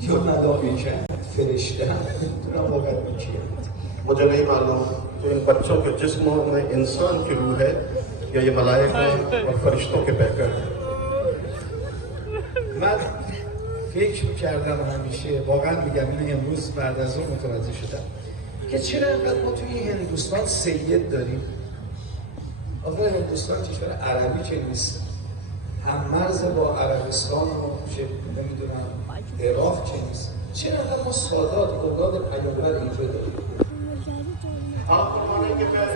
یا ملائکه فرشته نمیدونم واقعا کیه. मुझे नहीं मालूम कि इन बच्चों के जिस्मों में इंसान की रूह है या ये मलाइका और फरिश्तों के पैकर हैं. من فکر کردم همیشه، واقعا میگم اینو امروز بعد از اون متوجه شدم که چرا اینقدر ما توی هندوستان سید داریم. آخه هندوستان کشور عربی که نیست، هم مرز با عربستان و نمیدونم عراق که نیست، چرا اینقدر ما سادات اولاد پیامبر اینجا داریم؟ आप फरमाने के मैं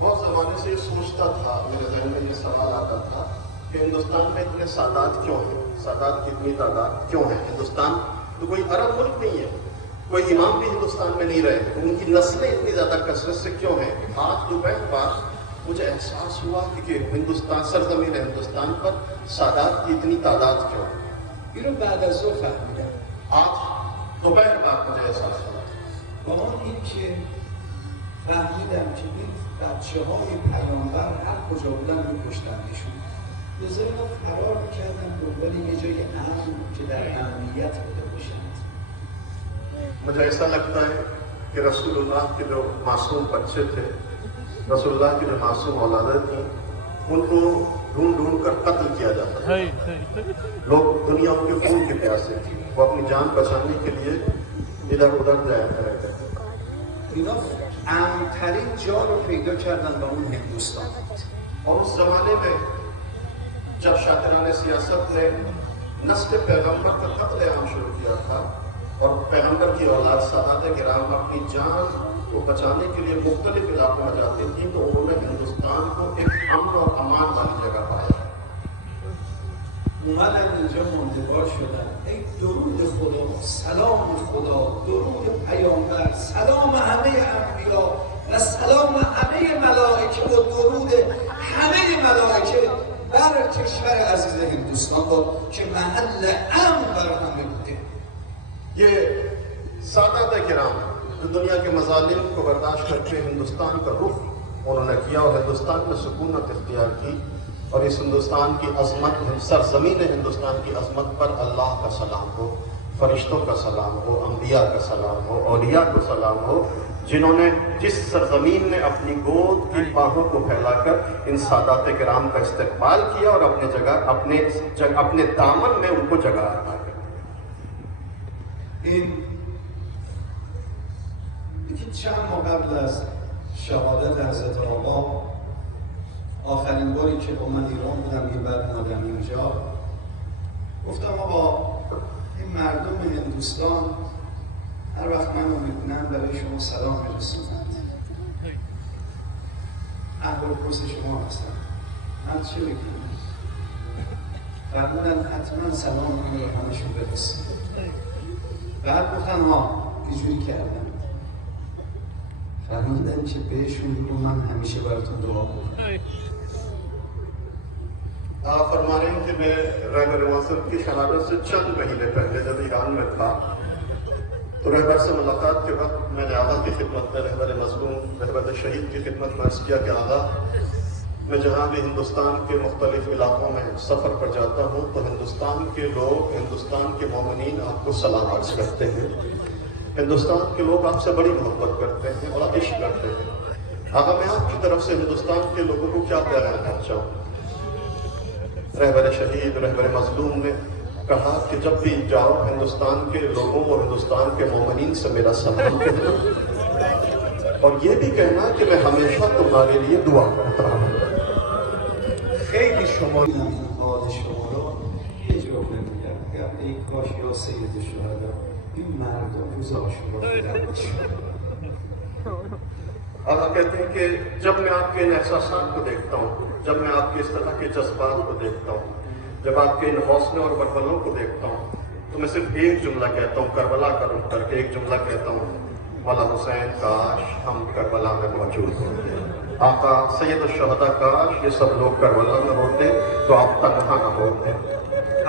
बहुत ज़माने से ये सोचता था, मेरे जहन में ये सवाल आता था कि हिंदुस्तान में इतने सादात क्यों हैं, सादात की इतनी तादाद क्यों है. हिंदुस्तान तो कोई अरब मुल्क नहीं है, कोई इमाम भी हिंदुस्तान में नहीं रहे, उनकी नस्लें इतनी ज़्यादा कसरत से क्यों हैं. आज दोपहर बाद मुझे एहसास हुआ कि हिंदुस्तान सरजमीन हिंदुस्तान पर सादात की इतनी तादाद क्यों है. اینو بعد از ظهر فهمیدم. आज दोपहर बाद मुझे एहसास हुआ. با این که فهمیدم که این بچه های پیامبر هر کجا بودن می‌کشتنشون. به ذهن ما فرار می‌کردن دنبال یه جای امن که در امنیت بوده باشند. मुझे ऐसा लगता है कि रसूलुल्लाह के जो मासूम बच्चे थे, रसूलुल्लाह की जो मासूम औलादें थी, उनको ढूंढ ढूंढ कर कत्ल किया जाता था. लोग दुनिया उनके खून के प्यासे थी, वो अपनी जान बचाने के लिए इधर उधर जाया करते थे. اینا امن‌ترین جا رو پیدا کردن با اون هندوستان. और उस जमाने में जब शातिरान सियासत ने नस्ल पैगंबर का कत्ल आम शुरू किया था और पैगंबर की औलाद सहादे किराम अपनी जान को बचाने के लिए मुख्तलिफ इलाकों में जाती थी, तो उन्होंने हिंदुस्तान को एक अमन और अमान वाली जगह पाया. اومدن اینجا موندگار شدن. ای درود خدا، سلام خدا، درود پیامبر، سلام همه انبیا و سلام همه ملائکه و درود همه ملائکه بر کشور عزیز هندوستان باد که محل امن بر همه بوده. ये सादात किराम जो दुनिया के मजालिम को बर्दाश्त करके हिंदुस्तान का रुख उन्होंने किया और हिंदुस्तान में सुकूनत इख्तियार की, और इस हिंदुस्तान की अजमत, सरजमीन हिंदुस्तान की अजमत पर अल्लाह का सलाम हो, फरिश्तों का सलाम हो, अम्बिया का सलाम हो, औलिया को सलाम हो, जिन्होंने जिस सरजमीन में अपनी गोद की बाहों को फैलाकर इन सादात किराम का इस्तकबाल किया और अपने जगह अपने दामन में उनको जगह रखा. این یکی چند ماه قبل از شهادت حضرت آقا، آخرین باری که با من ایران بودم یه بعد اومدم اینجا، گفتم آقا این مردم هندوستان هر وقت من رو میبینن برای شما سلام میرسونند، احوالپرس شما هستم، من چه بگیم؟ فرمودن حتما سلام رو به همشون برسون. بعد گفتن اینجوری کردم، فرمودن که بهشون بگو من همیشه براتون دعا کنم. आप फरमा रहे हैं कि मैं रहबर मौसम की शहादत से चंद महीने पहले जब ईरान में था, तो रहबर से मुलाकात के वक्त मैंने आगा की खिदमत में, रहबर मजलूम, रहबर शहीद की खिदमत में अर्ज़ किया कि आगा, मैं जहाँ भी हिंदुस्तान के मुख्तलिफ इलाकों में सफ़र पर जाता हूँ तो हिंदुस्तान के लोग, हिंदुस्तान के मोमिनीन आपको सलाम अर्ज़ करते हैं, हिंदुस्तान के लोग आपसे बड़ी मोहब्बत करते हैं और इश्क करते हैं. आगा, मैं आपकी तरफ से हिंदुस्तान के लोगों को क्या पैगाम पहुँचाऊँ. रहबर शहीद, रहबर मजलूम ने कहा कि जब भी जाओ हिंदुस्तान के लोगों और हिंदुस्तान के मोमिनीन से मेरा सलाम कहना, और ये भी कहना कि मैं हमेशा तुम्हारे लिए दुआ करता हूँ. خیلی شما این حال شما رو یه جا میگم ای کاش یا سید شهدا این مردم روز عاشورا आगा कहते हैं कि जब मैं आपके इन एहसासात को देखता हूँ, जब मैं आपके इस तरह के जज्बात को देखता हूँ, जब आपके इन हौसलों और बरबलों को देखता हूँ, तो मैं सिर्फ एक जुमला कहता हूँ, करबला का रुख करके एक जुमला कहता हूँ, मौला हुसैन काश हम करबला में मौजूद होते. आका सैयद शुहदा काश ये सब लोग करबला में होते तो आप तन्हा न होते.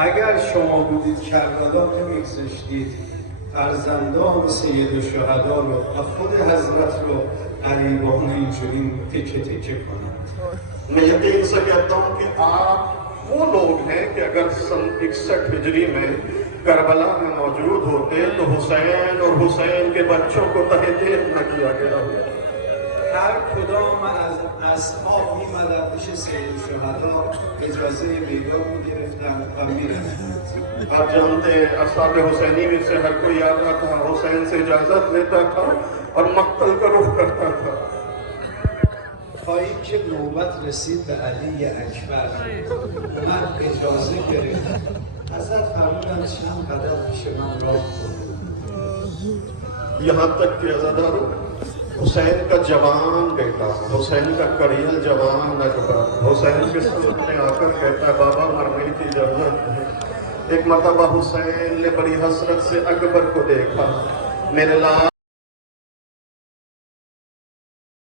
اگر شما بودید کربلا نمیگذاشتید فرزندان سید شهدا رو و خود حضرت رو غریبانه اینجوری تکه تکه کنند. मैं यकीन से कहता हूँ कि आप वो लोग हैं कि अगर सन 61 हिजरी में करबला में मौजूद होते तो हुसैन और हुसैन के बच्चों को तहजीर न किया गया होता। هر کدام از اصحاب می‌مدن پیش سید شهدا اجازه ویدا می‌گرفتن و می‌رفتن. आप जानते हैं असहाब हुसैनी में से हर कोई आता था, हुसैन से इजाजत लेता था और मक्तल का रुख करता था। تا اینکه نوبت رسید به علی اکبر من اجازه گرفتم حضرت فرمودن چند قدم پیش من راه کن. यहाँ तक कि अज़ादारो हुसैन का जवान बेटा, हुसैन का करील जवान अकबर हुसैन के सामने आकर कहता है बाबा मरने की जरूरत है। एक मरतबा हुसैन ने बड़ी हसरत से अकबर को देखा, मेरे लाल